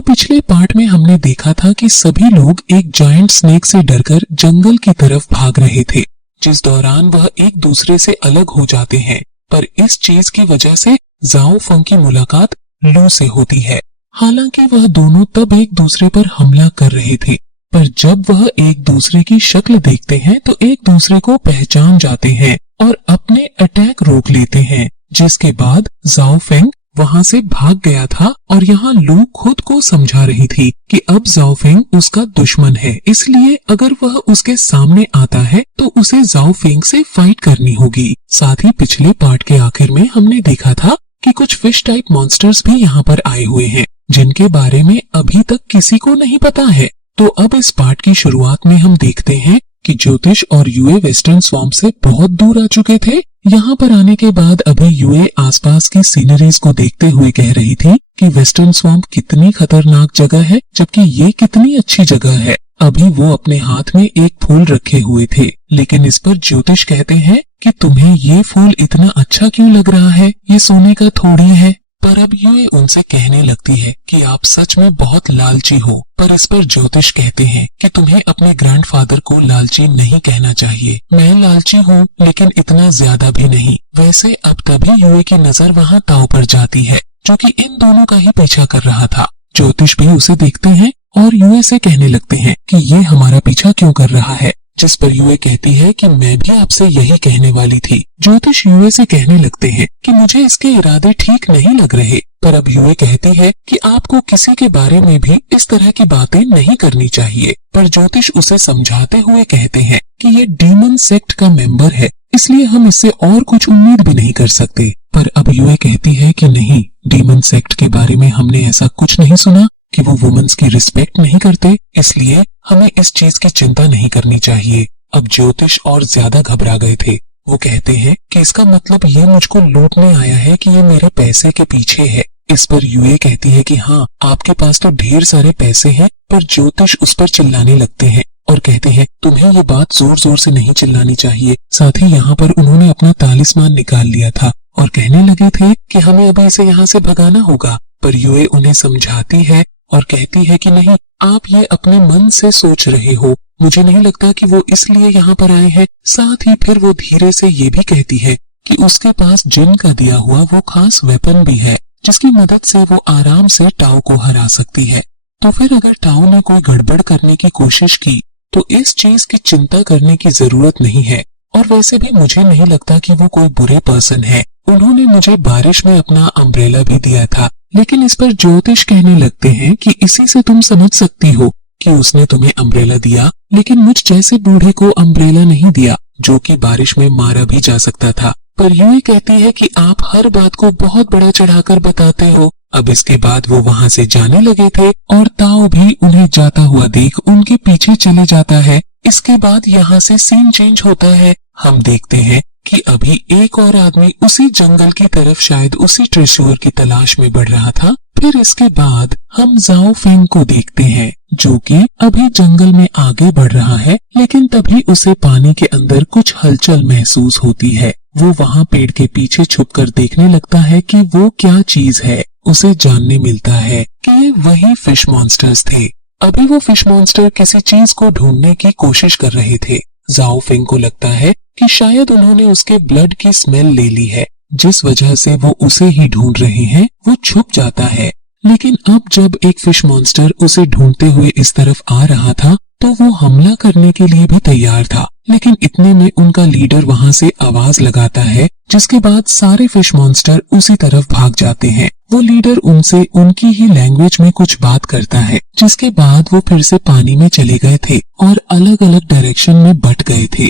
तो पिछले पार्ट में हमने देखा था कि सभी लोग एक जायंट स्नेक से डरकर जंगल की तरफ भाग रहे थे, जिस दौरान वह एक दूसरे से अलग हो जाते हैं। पर इस चीज की वजह से जाओ फेंग की मुलाकात लू से होती है। हालांकि वह दोनों तब एक दूसरे पर हमला कर रहे थे, पर जब वह एक दूसरे की शक्ल देखते हैं तो एक दूसरे को पहचान जाते हैं और अपने अटैक रोक लेते हैं, जिसके बाद जाओ फेंग वहां से भाग गया था और यहाँ लू खुद को समझा रही थी कि अब जाओ फेंग उसका दुश्मन है, इसलिए अगर वह उसके सामने आता है तो उसे जाओ फेंग से फाइट करनी होगी। साथ ही पिछले पार्ट के आखिर में हमने देखा था कि कुछ फिश टाइप मॉन्स्टर्स भी यहाँ पर आए हुए हैं, जिनके बारे में अभी तक किसी को नहीं पता है। तो अब इस पार्ट की शुरुआत में हम देखते हैं कि ज्योतिष और यूए वेस्टर्न स्वैम्प से बहुत दूर आ चुके थे। यहाँ पर आने के बाद अभी यूए आसपास की सीनरीज को देखते हुए कह रही थी कि वेस्टर्न स्वैम्प कितनी खतरनाक जगह है, जबकि ये कितनी अच्छी जगह है। अभी वो अपने हाथ में एक फूल रखे हुए थे, लेकिन इस पर ज्योतिष कहते हैं कि तुम्हें ये फूल इतना अच्छा क्यों लग रहा है, ये सोने का थोड़ी है। पर अब यूए उनसे कहने लगती है कि आप सच में बहुत लालची हो, पर इस पर ज्योतिष कहते हैं कि तुम्हें अपने ग्रैंडफादर को लालची नहीं कहना चाहिए। मैं लालची हूँ, लेकिन इतना ज्यादा भी नहीं। वैसे अब तभी यूए की नजर वहाँ ताओ पर जाती है, जो कि इन दोनों का ही पीछा कर रहा था। ज्योतिष भी उसे देखते हैं और यूए से कहने लगते हैं कि ये हमारा पीछा क्यों कर रहा है, जिस पर यूए कहती है कि मैं भी आपसे यही कहने वाली थी। ज्योतिष यूए से कहने लगते हैं कि मुझे इसके इरादे ठीक नहीं लग रहे, पर अब यूए कहती है कि आपको किसी के बारे में भी इस तरह की बातें नहीं करनी चाहिए। पर ज्योतिष उसे समझाते हुए कहते हैं कि ये डीमन सेक्ट का मेंबर है, इसलिए हम इससे और कुछ उम्मीद भी नहीं कर सकते। पर अब यूए कहती है कि नहीं, डीमन सेक्ट के बारे में हमने ऐसा कुछ नहीं सुना कि वो वुमेन्स की रिस्पेक्ट नहीं करते, इसलिए हमें इस चीज की चिंता नहीं करनी चाहिए। अब ज्योतिष और ज्यादा घबरा गए थे। वो कहते हैं कि इसका मतलब ये मुझको लूटने आया है कि ये मेरे पैसे के पीछे है। इस पर यूए कहती है कि हाँ, आपके पास तो ढेर सारे पैसे हैं। पर ज्योतिष उस पर चिल्लाने लगते हैं और कहते हैं तुम्हें ये बात जोर जोर से नहीं चिल्लानी चाहिए। साथ ही यहाँ पर उन्होंने अपना तालिस्मान निकाल लिया था और कहने लगे थे कि हमें अभी इसे यहाँ से भगाना होगा। पर यूए उन्हें समझाती है और कहती है कि नहीं, आप ये अपने मन से सोच रहे हो, मुझे नहीं लगता कि वो इसलिए यहाँ पर आए हैं। साथ ही फिर वो धीरे से ये भी कहती है कि उसके पास जिन का दिया हुआ वो खास वेपन भी है, जिसकी मदद से वो आराम से टाओ को हरा सकती है। तो फिर अगर टाओ ने कोई गड़बड़ करने की कोशिश की तो इस चीज की चिंता करने की जरूरत नहीं है। और वैसे भी मुझे नहीं लगता कि वो कोई बुरे पर्सन है। उन्होंने मुझे बारिश में अपना अम्ब्रेला भी दिया था, लेकिन इस पर ज्योतिष कहने लगते हैं कि इसी से तुम समझ सकती हो कि उसने तुम्हें अम्ब्रेला दिया, लेकिन मुझ जैसे बूढ़े को अम्ब्रेला नहीं दिया, जो कि बारिश में मारा भी जा सकता था। पर यूं ही कहती है कि आप हर बात को बहुत बड़ा चढ़ाकर बताते हो। अब इसके बाद वो वहाँ से जाने लगे थे और ताओ भी उन्हें जाता हुआ देख उनके पीछे चले जाता है। इसके बाद यहाँ से सीन चेंज होता है। हम देखते हैं कि अभी एक और आदमी उसी जंगल की तरफ शायद उसी ट्रेजर की तलाश में बढ़ रहा था। फिर इसके बाद हम जाओ फेंग को देखते हैं, जो कि अभी जंगल में आगे बढ़ रहा है, लेकिन तभी उसे पानी के अंदर कुछ हलचल महसूस होती है। वो वहाँ पेड़ के पीछे छुपकर देखने लगता है कि वो क्या चीज है। उसे जानने मिलता है कि ये वही फिश मॉन्स्टर्स थे। अभी वो फिश मॉन्स्टर किसी चीज को ढूंढने की कोशिश कर रहे थे। जाओ फेंग को लगता है कि शायद उन्होंने उसके ब्लड की स्मेल ले ली है, जिस वजह से वो उसे ही ढूंढ रहे हैं। वो छुप जाता है, लेकिन अब जब एक फिश मॉन्स्टर उसे ढूंढते हुए इस तरफ आ रहा था तो वो हमला करने के लिए भी तैयार था। लेकिन इतने में उनका लीडर वहां से आवाज लगाता है, जिसके बाद सारे फिश मॉन्स्टर उसी तरफ भाग जाते हैं। वो लीडर उनसे उनकी ही लैंग्वेज में कुछ बात करता है, जिसके बाद वो फिर से पानी में चले गए थे और अलग अलग डायरेक्शन में बट गए थे।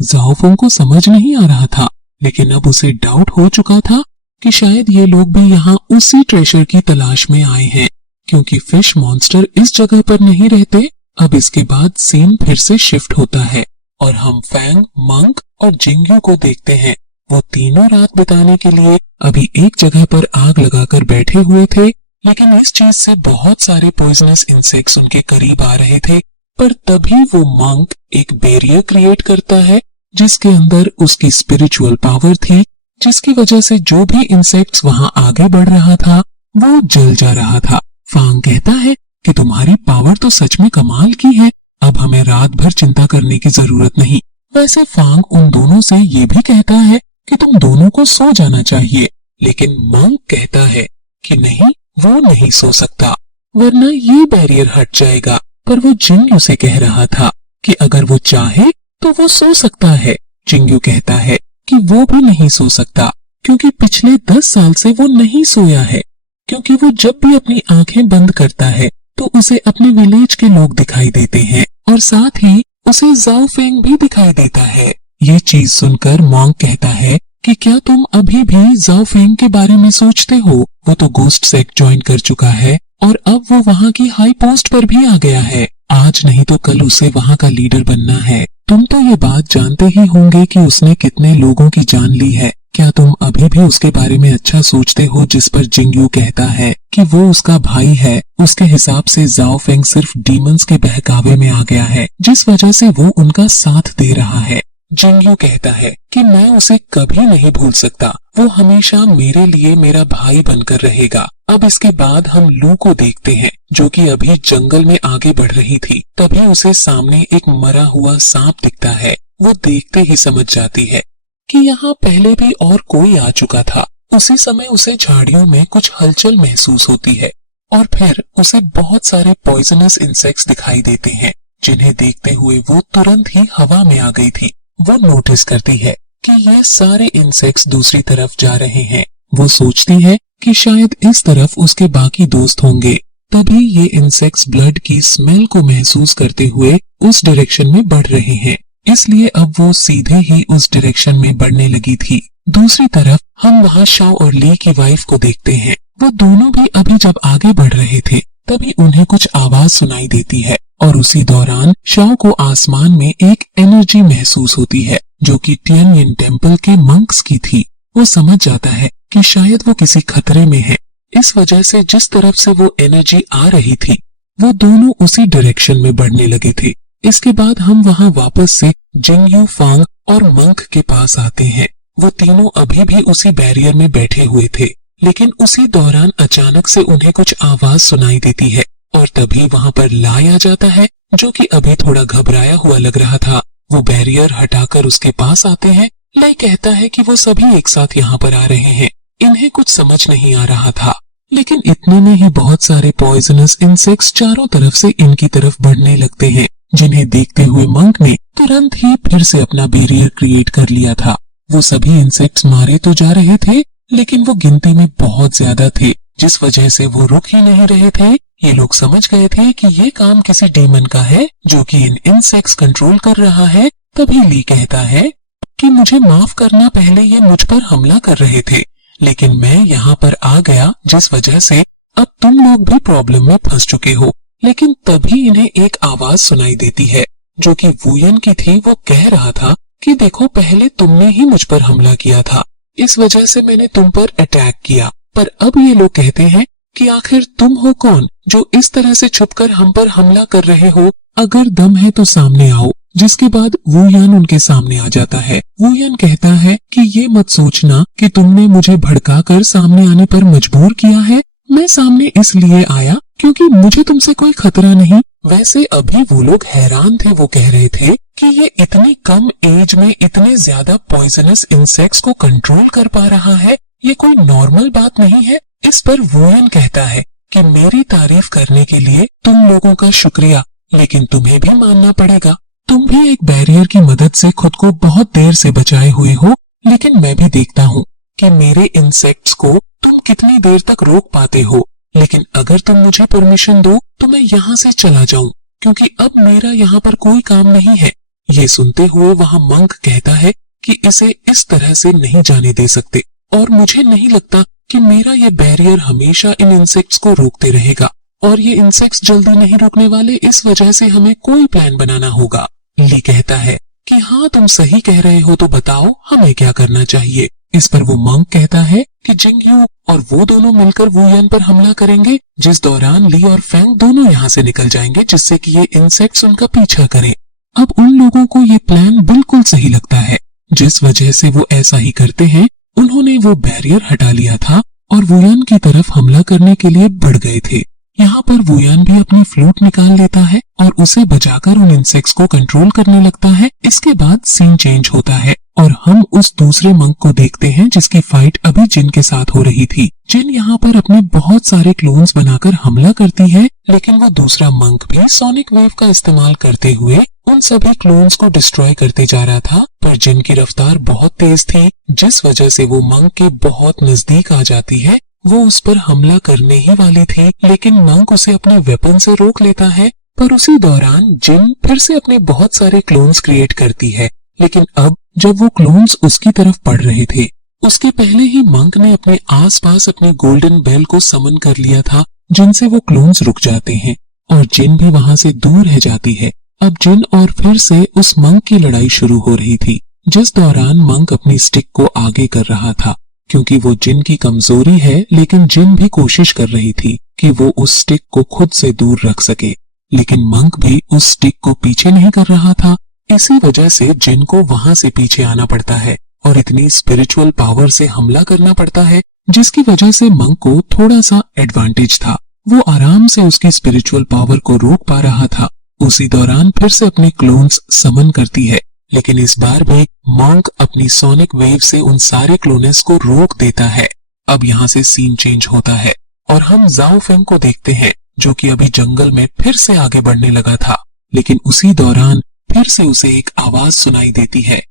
जाओ फेंग को समझ नहीं आ रहा था, लेकिन अब उसे डाउट हो चुका था कि शायद ये लोग भी यहाँ उसी ट्रेजर की तलाश में आए हैं, क्योंकि फिश मॉन्स्टर इस जगह पर नहीं रहते। अब इसके बाद सीन फिर से शिफ्ट होता है और हम फैंग, मंक और जिंगयू को देखते हैं। वो तीनों रात बिताने के लिए अभी एक जगह पर आग लगाकर बैठे हुए थे, लेकिन इस चीज से बहुत सारे पॉइजनस इंसेक्ट्स उनके करीब आ रहे थे। पर तभी वो मंक एक बैरियर क्रिएट करता है, जिसके अंदर उसकी स्पिरिचुअल पावर थी, जिसकी वजह से जो भी इंसेक्ट्स वहां आगे बढ़ रहा था वो जल जा रहा था। फांग कहता है कि तुम्हारी पावर तो सच में कमाल की है, अब हमें रात भर चिंता करने की जरूरत नहीं। वैसे फांग उन दोनों से ये भी कहता है कि तुम दोनों को सो जाना चाहिए, लेकिन मंक कहता है कि नहीं, वो नहीं सो सकता, वरना ये बैरियर हट जाएगा। पर वो जिंगयू से कह रहा था कि अगर वो चाहे तो वो सो सकता है। जिंगयू कहता है कि वो भी नहीं सो सकता, क्योंकि पिछले 10 साल से वो नहीं सोया है, क्योंकि वो जब भी अपनी आंखें बंद करता है तो उसे अपने विलेज के लोग दिखाई देते हैं और साथ ही उसे जाओ फेंग भी दिखाई देता है। ये चीज सुनकर मॉन्ग कहता है कि क्या तुम अभी भी जाओ फेंग के बारे में सोचते हो? वो तो गोस्ट सेक्ट ज्वाइन कर चुका है और अब वो वहाँ की हाई पोस्ट पर भी आ गया है। आज नहीं तो कल उसे वहाँ का लीडर बनना है। तुम तो ये बात जानते ही होंगे कि उसने कितने लोगों की जान ली है। क्या तुम अभी भी उसके बारे में अच्छा सोचते हो? जिस पर जिंगयू कहता है कि वो उसका भाई है। उसके हिसाब से जाओ फेंग सिर्फ डीमंस के बहकावे में आ गया है, जिस वजह से वो उनका साथ दे रहा है। जिंगयू कहता है कि मैं उसे कभी नहीं भूल सकता, वो हमेशा मेरे लिए मेरा भाई बनकर रहेगा। अब इसके बाद हम लू को देखते हैं, जो कि अभी जंगल में आगे बढ़ रही थी। तभी उसे सामने एक मरा हुआ सांप दिखता है। वो देखते ही समझ जाती है कि यहाँ पहले भी और कोई आ चुका था। उसी समय उसे झाड़ियों में कुछ हलचल महसूस होती है और फिर उसे बहुत सारे पॉइजनस इंसेक्ट्स दिखाई देते हैं, जिन्हें देखते हुए वो तुरंत ही हवा में आ गई थी। वो नोटिस करती है कि ये सारे इंसेक्ट्स दूसरी तरफ जा रहे हैं। वो सोचती है कि शायद इस तरफ उसके बाकी दोस्त होंगे। तभी ये इंसेक्ट्स ब्लड की स्मेल को महसूस करते हुए उस डायरेक्शन में बढ़ रहे हैं, इसलिए अब वो सीधे ही उस डायरेक्शन में बढ़ने लगी थी। दूसरी तरफ हम वहाँ शाओ और ली की वाइफ को देखते हैं। वो दोनों भी अभी जब आगे बढ़ रहे थे तभी उन्हें कुछ आवाज सुनाई देती है और उसी दौरान शाओ को आसमान में एक एनर्जी महसूस होती है, जो कि टियनयिन टेम्पल के मंक्स की थी। वो समझ जाता है कि शायद वो किसी खतरे में है। इस वजह से जिस तरफ से वो एनर्जी आ रही थी वो दोनों उसी डायरेक्शन में बढ़ने लगे थे। इसके बाद हम वहाँ वापस से जिंगयू, फांग और मंक के पास आते हैं। वो तीनों अभी भी उसी बैरियर में बैठे हुए थे, लेकिन उसी दौरान अचानक से उन्हें कुछ आवाज सुनाई देती है और तभी वहाँ पर लाई आ जाता है, जो कि अभी थोड़ा घबराया हुआ लग रहा था। वो बैरियर हटाकर उसके पास आते हैं। लाई कहता है कि वो सभी एक साथ यहाँ पर आ रहे हैं। इन्हें कुछ समझ नहीं आ रहा था, लेकिन इतने में ही बहुत सारे पॉइजनस इंसेक्ट्स चारों तरफ से इनकी तरफ बढ़ने लगते हैं, जिन्हें देखते हुए मंक ने तुरंत ही फिर से अपना बैरियर क्रिएट कर लिया था। वो सभी इंसेक्ट्स मारे तो जा रहे थे, लेकिन वो गिनती में बहुत ज्यादा थे, जिस वजह से वो रुक ही नहीं रहे थे। ये लोग समझ गए थे कि ये काम किसी डीमन का है, जो कि इन इंसेक्ट्स कंट्रोल कर रहा है। तभी ली कहता है कि मुझे माफ करना, पहले ये मुझ पर हमला कर रहे थे, लेकिन मैं यहाँ पर आ गया, जिस वजह से अब तुम लोग भी प्रॉब्लम में फंस चुके हो। लेकिन तभी इन्हें एक आवाज सुनाई देती है, जो कि वुयन की थी। वो कह रहा था कि देखो, पहले तुमने ही मुझ पर हमला किया था, इस वजह से मैंने तुम पर अटैक किया। पर अब ये लोग कहते हैं कि आखिर तुम हो कौन जो इस तरह से छुपकर हम पर हमला कर रहे हो? अगर दम है तो सामने आओ। जिसके बाद वुयन उनके सामने आ जाता है। वुयन कहता है कि ये मत सोचना कि तुमने मुझे भड़काकर सामने आने पर मजबूर किया है। मैं सामने इसलिए आया क्योंकि मुझे तुमसे कोई खतरा नहीं। वैसे अभी वो लोग हैरान थे। वो कह रहे थे कि ये इतनी कम एज में इतने ज्यादा पॉइजनस इंसेक्ट्स को कंट्रोल कर पा रहा है, ये कोई नॉर्मल बात नहीं है। इस पर वुयन कहता है कि मेरी तारीफ करने के लिए तुम लोगों का शुक्रिया, लेकिन तुम्हें भी मानना पड़ेगा। तुम भी एक बैरियर की मदद से खुद को बहुत देर से बचाए हुए हो, लेकिन मैं भी देखता हूँ कि मेरे इंसेक्ट्स को तुम कितनी देर तक रोक पाते हो। लेकिन अगर तुम मुझे परमिशन दो तो मैं यहाँ से चला जाऊं, क्योंकि अब मेरा यहाँ पर कोई काम नहीं है। ये सुनते हुए वहाँ मंक कहता है कि इसे इस तरह से नहीं जाने दे सकते, और मुझे नहीं लगता कि मेरा ये बैरियर हमेशा इन इंसेक्ट्स को रोकते रहेगा, और ये इंसेक्ट्स जल्दी नहीं रुकने वाले। इस वजह से हमें कोई प्लान बनाना होगा। ली कहता है कि हाँ, तुम सही कह रहे हो, तो बताओ हमें क्या करना चाहिए। इस पर वो मंक कहता है कि जिंगयू और वो दोनों मिलकर वुयन पर हमला करेंगे, जिस दौरान ली और फेंग दोनों यहाँ से निकल जाएंगे, जिससे कि ये इंसेक्ट्स उनका पीछा करें। अब उन लोगों को ये प्लान बिल्कुल सही लगता है, जिस वजह से वो ऐसा ही करते हैं। उन्होंने वो बैरियर हटा लिया था और वुयन की तरफ हमला करने के लिए बढ़ गए थे। यहाँ पर वुयान भी अपनी फ्लूट निकाल लेता है और उसे बजाकर उन इंसेक्ट्स को कंट्रोल करने लगता है। इसके बाद सीन चेंज होता है और हम उस दूसरे मंक को देखते हैं जिसकी फाइट अभी जिन के साथ हो रही थी। जिन यहाँ पर अपने बहुत सारे क्लोन्स बनाकर हमला करती है, लेकिन वो दूसरा मंक भी सोनिक वेव का इस्तेमाल करते हुए उन सभी क्लोन्स को डिस्ट्रॉय करते जा रहा था। पर जिन की रफ्तार बहुत तेज थी, जिस वजह से वो मंक के बहुत नजदीक आ जाती है। वो उस पर हमला करने ही वाली थी, लेकिन मंक उसे अपने वेपन से रोक लेता है। पर उसी दौरान जिन फिर से अपने बहुत सारे क्लोन्स क्रिएट करती है, लेकिन अब जब वो क्लोन्स उसकी तरफ पड़ रहे थे, उसके पहले ही मंक ने अपने आसपास अपने गोल्डन बेल को समन कर लिया था, जिनसे वो क्लोन्स रुक जाते हैं और जिन भी वहां से दूर रह जाती है। अब जिन और फिर से उस मंक की लड़ाई शुरू हो रही थी, जिस दौरान मंक अपनी स्टिक को आगे कर रहा था, क्योंकि वो जिन की कमजोरी है। लेकिन जिन भी कोशिश कर रही थी कि वो उस स्टिक को खुद से दूर रख सके, लेकिन मंक भी उस स्टिक को पीछे नहीं कर रहा था। इसी वजह से जिन को वहां से पीछे आना पड़ता है और इतनी स्पिरिचुअल पावर से हमला करना पड़ता है, जिसकी वजह से मंक को थोड़ा सा एडवांटेज था। वो आराम से उसकी स्पिरिचुअल पावर को रोक पा रहा था। उसी दौरान फिर से अपने क्लोन्स समन करती है, लेकिन इस बार भी मंक अपनी सोनिक वेव से उन सारे क्लोनेस को रोक देता है। अब यहाँ से सीन चेंज होता है और हम जाओ फेंग को देखते हैं, जो कि अभी जंगल में फिर से आगे बढ़ने लगा था। लेकिन उसी दौरान फिर से उसे एक आवाज सुनाई देती है।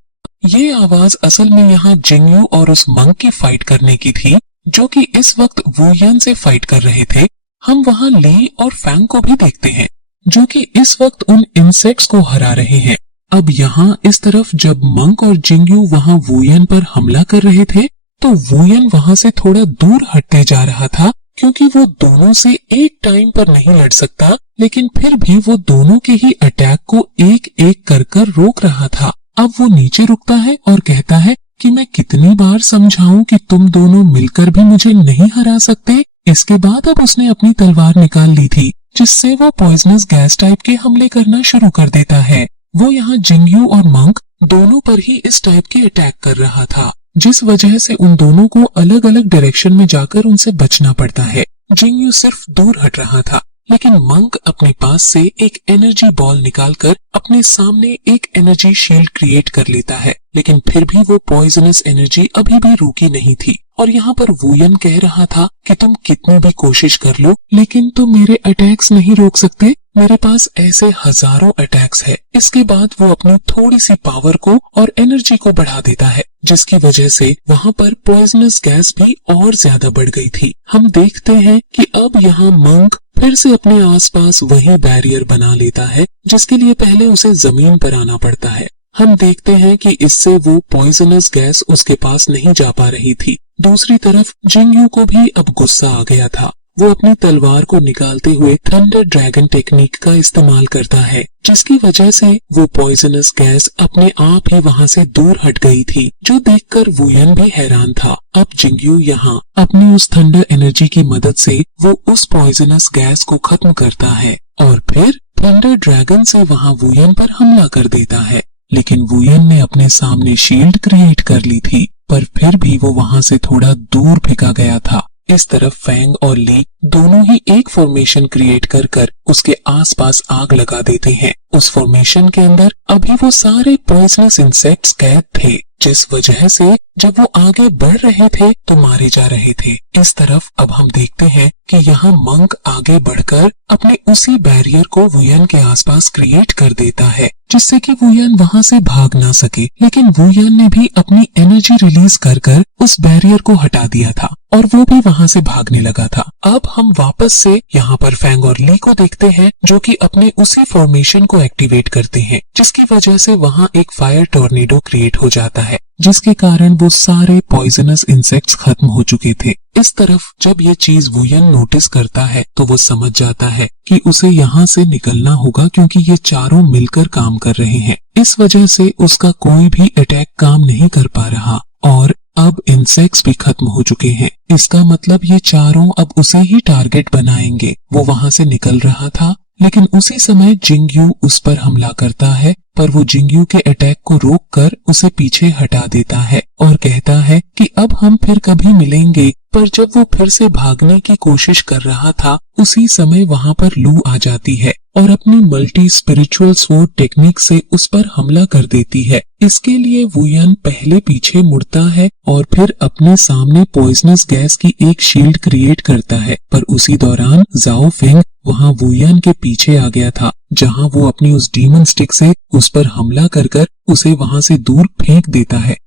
ये आवाज असल में यहाँ जिंगयू और उस मंक की फाइट करने की थी, जो कि इस वक्त वुयान से फाइट कर रहे थे। हम वहाँ ली और फैंग को भी देखते हैं, जो कि इस वक्त उन इंसेक्ट्स को हरा रहे हैं। अब यहाँ इस तरफ जब मंक और जिंगयू वहाँ वुयान पर हमला कर रहे थे, तो वुयान वहाँ से थोड़ा दूर हटते जा रहा था, क्योंकि वो दोनों से एक टाइम पर नहीं लड़ सकता। लेकिन फिर भी वो दोनों के ही अटैक को एक एक कर रोक रहा था। अब वो नीचे रुकता है और कहता है कि मैं कितनी बार समझाऊं कि तुम दोनों मिलकर भी मुझे नहीं हरा सकते। इसके बाद अब उसने अपनी तलवार निकाल ली थी, जिससे वो पॉइजनस गैस टाइप के हमले करना शुरू कर देता है। वो यहाँ जिंगयू और मंक दोनों पर ही इस टाइप के अटैक कर रहा था, जिस वजह से उन दोनों को अलग अलग डायरेक्शन में जाकर उनसे बचना पड़ता है। जिंगयू सिर्फ दूर हट रहा था, लेकिन मंक अपने पास से एक एनर्जी बॉल निकालकर अपने सामने एक एनर्जी शील्ड क्रिएट कर लेता है। लेकिन फिर भी वो पॉइजनस एनर्जी अभी भी रुकी नहीं थी और यहाँ पर वुयान कह रहा था कि तुम कितनी भी कोशिश कर लो, लेकिन तुम मेरे अटैक्स नहीं रोक सकते। मेरे पास ऐसे हजारों अटैक्स है। इसके बाद वो अपनी थोड़ी सी पावर को और एनर्जी को बढ़ा देता है, जिसकी वजह से वहाँ पर पॉइजनस गैस भी और ज्यादा बढ़ गई थी। हम देखते हैं कि अब यहाँ मंक फिर से अपने आसपास वही बैरियर बना लेता है, जिसके लिए पहले उसे जमीन पर आना पड़ता है। हम देखते हैं कि इससे वो पॉइजनस गैस उसके पास नहीं जा पा रही थी। दूसरी तरफ जिंगयू को भी अब गुस्सा आ गया था। वो अपनी तलवार को निकालते हुए थंडर ड्रैगन टेक्निक का इस्तेमाल करता है, जिसकी वजह से वो पॉइजनस गैस अपने आप ही वहाँ से दूर हट गई थी, जो देखकर वुयान भी हैरान था। अब जिंगयू यहाँ अपनी उस थंडर एनर्जी की मदद से वो उस पॉइजनस गैस को खत्म करता है और फिर थंडर ड्रैगन से वहाँ वुयान पर हमला कर देता है। लेकिन वुयान ने अपने सामने शील्ड क्रिएट कर ली थी, पर फिर भी वो वहाँ से थोड़ा दूर फेंका गया था। इस तरफ फैंग और ली दोनों ही एक फॉर्मेशन क्रिएट कर उसके आसपास आग लगा देते हैं। उस फॉर्मेशन के अंदर अभी वो सारे पॉइजनस इंसेक्ट्स कैद थे, जिस वजह से जब वो आगे बढ़ रहे थे तो मारे जा रहे थे। इस तरफ अब हम देखते हैं कि यहाँ मंक आगे बढ़कर अपने उसी बैरियर को वुयान के आसपास क्रिएट कर देता है, जिससे कि वुयान वहाँ से भाग ना सके। लेकिन वुयान ने भी अपनी एनर्जी रिलीज कर उस बैरियर को हटा दिया था और वो भी वहाँ से भागने लगा था। अब हम वापस से यहाँ पर फैंग और ली को देखते हैं, जो कि अपने उसी फॉर्मेशन को एक्टिवेट करते हैं, जिसकी वजह से वहाँ एक फायर टॉर्नेडो क्रिएट हो जाता है, जिसके कारण वो सारे पॉइजनस इंसेक्ट्स खत्म हो चुके थे। इस तरफ जब ये चीज वुयान नोटिस करता है तो वो समझ जाता है कि उसे यहाँ से निकलना होगा, क्योंकि ये चारों मिलकर काम कर रहे हैं। इस वजह से उसका कोई भी अटैक काम नहीं कर पा रहा और अब इंसेक्ट्स भी खत्म हो चुके हैं। इसका मतलब ये चारों अब उसे ही टारगेट बनाएंगे। वो वहाँ से निकल रहा था, लेकिन उसी समय जिंगयू उस पर हमला करता है, पर वो जिंगयू के अटैक को रोककर उसे पीछे हटा देता है और कहता है कि अब हम फिर कभी मिलेंगे। पर जब वो फिर से भागने की कोशिश कर रहा था, उसी समय वहां पर लू आ जाती है और अपनी मल्टी स्पिरिचुअल स्वॉर्ड टेक्निक से उस पर हमला कर देती है। इसके लिए वुयन पहले पीछे मुड़ता है और फिर अपने सामने पॉइजनस गैस की एक शील्ड क्रिएट करता है, पर उसी दौरान जाओ फेंग वहां वुयन के पीछे आ गया था, जहां वो अपनी उस डीमन स्टिक से उस पर हमला कर उसे वहां से दूर फेंक देता है।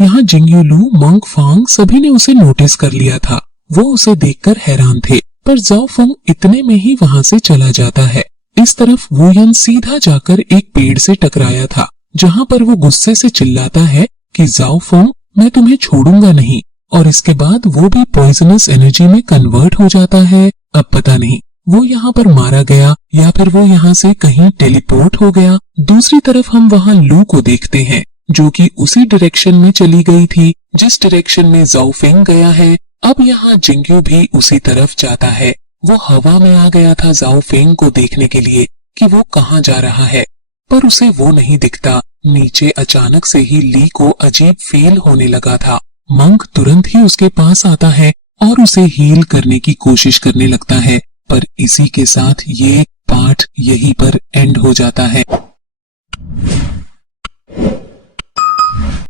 यहाँ जिंगयू, लू, मंग फांग सभी ने उसे नोटिस कर लिया था। वो उसे देखकर हैरान थे, पर जाओ फेंग इतने में ही वहां से चला जाता है। इस तरफ वुयन सीधा जाकर एक पेड़ से टकराया था, जहां पर वो गुस्से से चिल्लाता है कि जाओ फेंग, मैं तुम्हें छोड़ूंगा नहीं। और इसके बाद वो भी पॉइजनस एनर्जी में कन्वर्ट हो जाता है। अब पता नहीं वो यहाँ पर मारा गया या फिर वो यहाँ से कहीं टेलीपोर्ट हो गया। दूसरी तरफ हम वहाँ लू को देखते हैं, जो कि उसी डायरेक्शन में चली गई थी जिस डायरेक्शन में जाओ फेंग गया है। अब यहाँ जिंगयू भी उसी तरफ जाता है। वो हवा में आ गया था जाओ फेंग को देखने के लिए कि वो कहाँ जा रहा है, पर उसे वो नहीं दिखता। नीचे अचानक से ही ली को अजीब फील होने लगा था। मंक तुरंत ही उसके पास आता है और उसे हील करने की कोशिश करने लगता है, पर इसी के साथ ये पार्ट यहीं पर एंड हो जाता है।